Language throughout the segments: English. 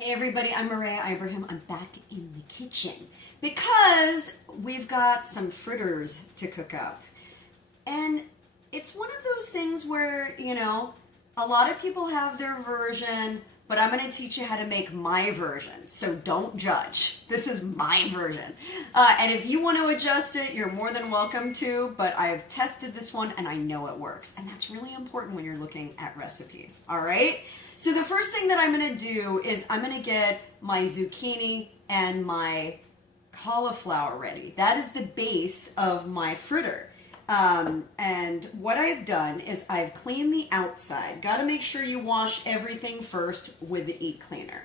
Hey everybody, I'm Mareya Ibrahim. I'm back in the kitchen because we've got some fritters to cook up. And it's one of those things where, a lot of people have their version, but I'm going to teach you how to make my version. So don't judge. This is my version. And if you want to adjust it, you're more than welcome to, but I've tested this one and I know it works. And that's really important when you're looking at recipes. All right? So the first thing that I'm going to do is I'm going to get my zucchini and my cauliflower ready. That is the base of my fritter. And what I've done is I've cleaned the outside. Got to make sure you wash everything first with the Eat Cleaner.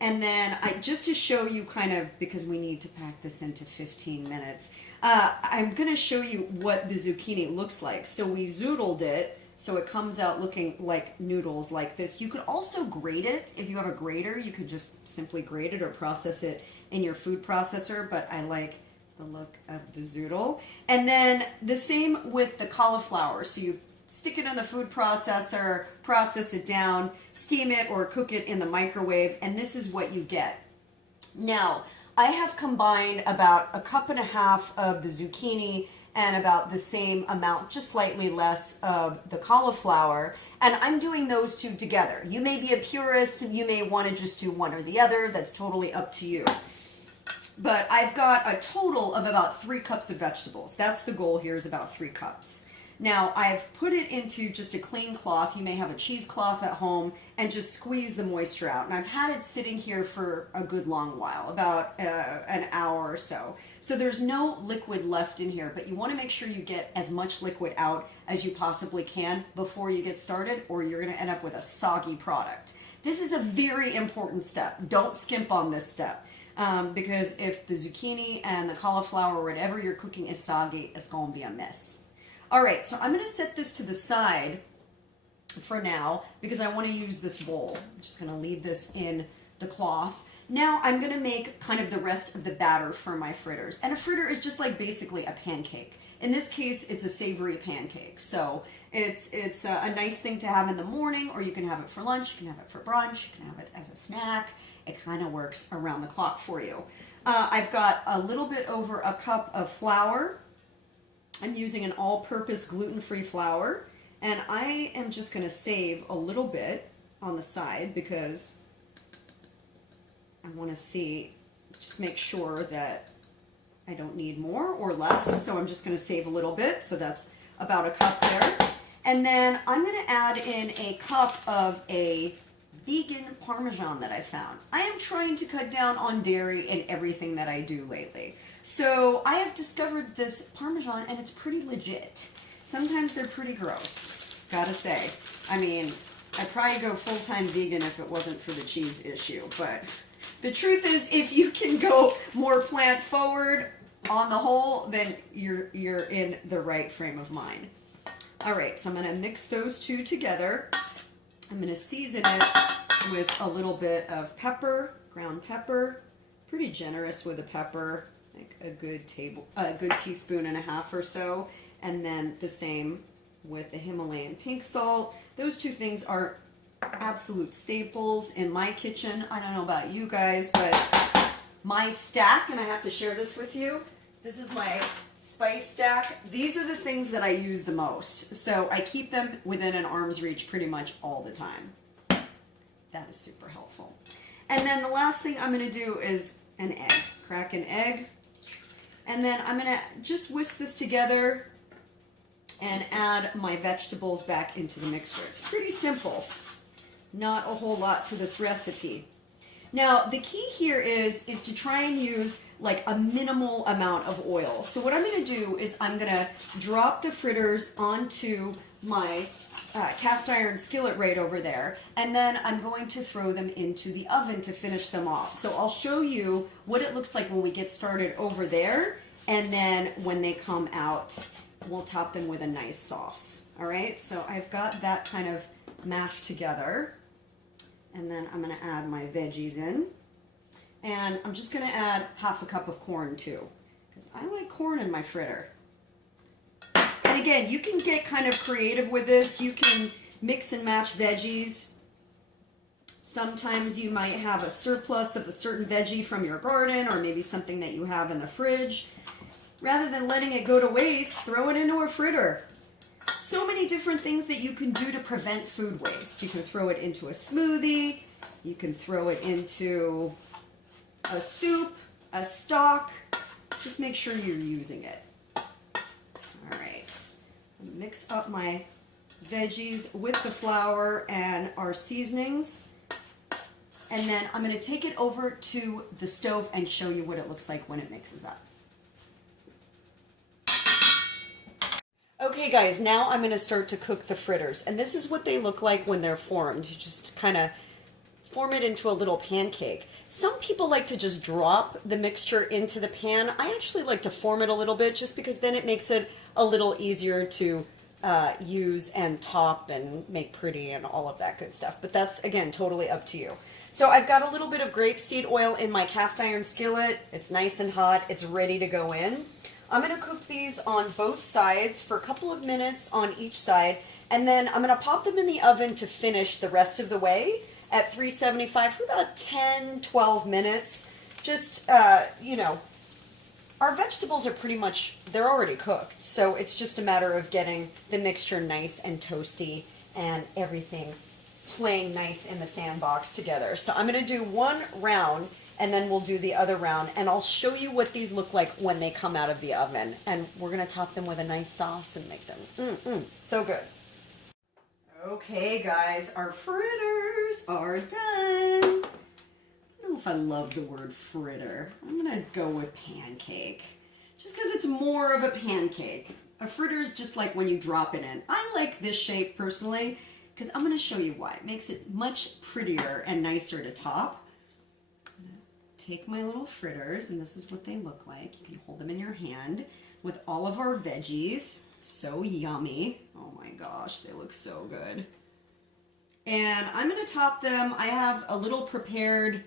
And then just to show you kind of, because we need to pack this into 15 minutes, I'm going to show you what the zucchini looks like. So we zoodled it. So it comes out looking like noodles like this. You could also grate it. If you have a grater, you could just simply grate it or process it in your food processor, but I like the look of the zoodle. And then the same with the cauliflower. So you stick it in the food processor, process it down, steam it or cook it in the microwave, and this is what you get. Now, I have combined about 1.5 cups of the zucchini and about the same amount, just slightly less, of the cauliflower. And I'm doing those two together. You may be a purist, you may want to just do one or the other, that's totally up to you. But I've got a total of about 3 cups of vegetables. That's the goal here, is about 3 cups. Now, I've put it into just a clean cloth. You may have a cheesecloth at home, and just squeeze the moisture out. And I've had it sitting here for a good long while, about an hour or so. So there's no liquid left in here, but you want to make sure you get as much liquid out as you possibly can before you get started, or you're going to end up with a soggy product. This is a very important step. Don't skimp on this step. Because if the zucchini and the cauliflower or whatever you're cooking is soggy, it's going to be a mess. All right, so I'm going to set this to the side for now because I want to use this bowl. I'm just going to leave this in the cloth. Now I'm going to make kind of the rest of the batter for my fritters. And a fritter is just like basically a pancake. In this case, it's a savory pancake. So it's a nice thing to have in the morning, or you can have it for lunch, you can have it for brunch, you can have it as a snack. It kind of works around the clock for you. I've got a little bit over 1 cup of flour. I'm using an all-purpose gluten-free flour, and I am just going to save a little bit on the side because I want to just make sure that I don't need more or less, so I'm just going to save a little bit, so that's about 1 cup there. And then I'm going to add in 1 cup of a vegan Parmesan that I found. I am trying to cut down on dairy in everything that I do lately. So I have discovered this Parmesan and it's pretty legit. Sometimes they're pretty gross, gotta say. I mean, I'd probably go full-time vegan if it wasn't for the cheese issue, but the truth is if you can go more plant forward on the whole, then you're in the right frame of mind. All right, so I'm gonna mix those two together. I'm going to season it with a little bit of pepper, ground pepper, pretty generous with the pepper, like a good teaspoon and a half or so, and then the same with the Himalayan pink salt. Those two things are absolute staples in my kitchen. I don't know about you guys, but my stack, and I have to share this with you, this is my spice stack. These are the things that I use the most. So I keep them within an arm's reach pretty much all the time. That is super helpful. And then the last thing I'm going to do is an egg. Crack an egg. And then I'm going to just whisk this together and add my vegetables back into the mixture. It's pretty simple. Not a whole lot to this recipe. Now, the key here is to try and use like a minimal amount of oil. So what I'm going to do is I'm going to drop the fritters onto my cast iron skillet right over there, and then I'm going to throw them into the oven to finish them off. So I'll show you what it looks like when we get started over there, and then when they come out, we'll top them with a nice sauce. All right, so I've got that kind of mashed together. And then I'm going to add my veggies in. And I'm just going to add 1/2 cup of corn too, because I like corn in my fritter. And again, you can get kind of creative with this. You can mix and match veggies. Sometimes you might have a surplus of a certain veggie from your garden, or maybe something that you have in the fridge. Rather than letting it go to waste, throw it into a fritter. So many different things that you can do to prevent food waste. You can throw it into a smoothie. You can throw it into a soup, a stock. Just make sure you're using it. All right. Mix up my veggies with the flour and our seasonings. And then I'm going to take it over to the stove and show you what it looks like when it mixes up. Okay guys, now I'm going to start to cook the fritters. And this is what they look like when they're formed. You just kind of form it into a little pancake. Some people like to just drop the mixture into the pan. I actually like to form it a little bit just because then it makes it a little easier to use and top and make pretty and all of that good stuff. But that's, again, totally up to you. So I've got a little bit of grapeseed oil in my cast iron skillet. It's nice and hot. It's ready to go in. I'm going to cook these on both sides for a couple of minutes on each side, and then I'm going to pop them in the oven to finish the rest of the way at 375 for about 10-12 minutes. Just, you know, our vegetables are pretty much, they're already cooked, so it's just a matter of getting the mixture nice and toasty and everything playing nice in the sandbox together. So I'm going to do one round, and then we'll do the other round, and I'll show you what these look like when they come out of the oven. And we're going to top them with a nice sauce and make them so good. Okay guys, our fritters are done. I don't know if I love the word fritter. I'm going to go with pancake, just because it's more of a pancake. A fritter is just like when you drop it in. I like this shape personally, because I'm going to show you why. It makes it much prettier and nicer to top. Take my little fritters, and this is what they look like. You can hold them in your hand with all of our veggies. So yummy. Oh my gosh, they look so good. And I'm going to top them. I have a little prepared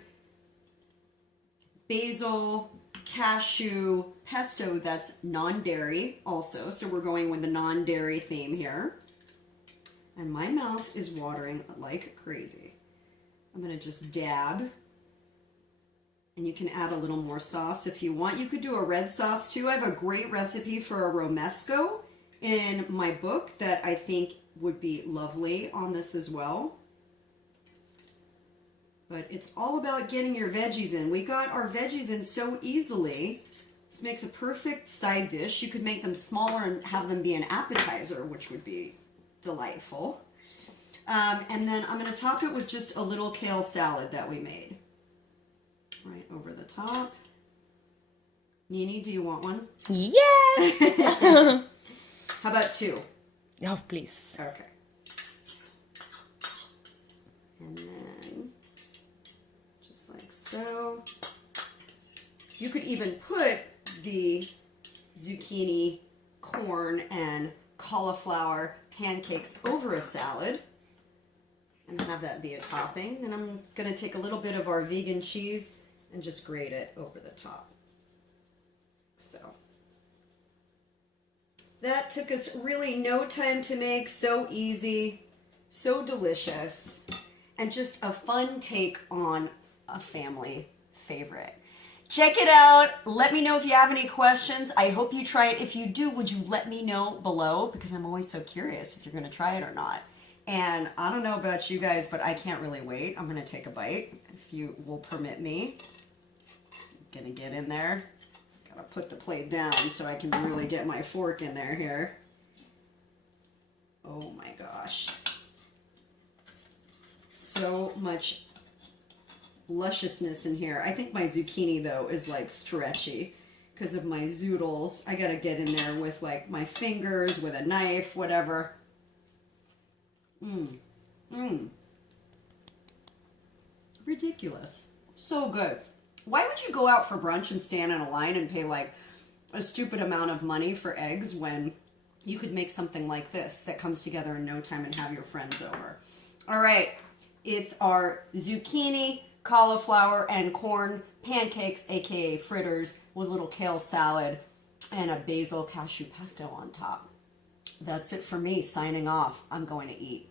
basil, cashew, pesto that's non-dairy also. So we're going with the non-dairy theme here. And my mouth is watering like crazy. I'm going to just dab. And you can add a little more sauce if you want. You could do a red sauce too. I have a great recipe for a romesco in my book that I think would be lovely on this as well. But it's all about getting your veggies in. We got our veggies in so easily. This makes a perfect side dish. You could make them smaller and have them be an appetizer, which would be delightful. And then I'm going to top it with just a little kale salad that we made. Right over the top. Nini, do you want one? Yes! How about two? Oh, please. Okay. And then, just like so. You could even put the zucchini, corn, and cauliflower pancakes over a salad and have that be a topping. Then I'm going to take a little bit of our vegan cheese and just grate it over the top. So that took us really no time to make, so easy, so delicious, and just a fun take on a family favorite. Check it out. Let me know if you have any questions. I hope you try it. If you do, would you let me know below? Because I'm always so curious if you're going to try it or not. And I don't know about you guys, but I can't really wait. I'm going to take a bite, if you will permit me. I'm going to get in there. Got to put the plate down so I can really get my fork in there here. Oh my gosh. So much lusciousness in here. I think my zucchini, though, is like stretchy because of my zoodles. I got to get in there with like my fingers, with a knife, whatever. Ridiculous. So good. Why would you go out for brunch and stand in a line and pay like a stupid amount of money for eggs when you could make something like this that comes together in no time and have your friends over? All right. It's our zucchini, cauliflower, and corn pancakes, aka fritters, with a little kale salad and a basil cashew pesto on top. That's it for me. Signing off. I'm going to eat.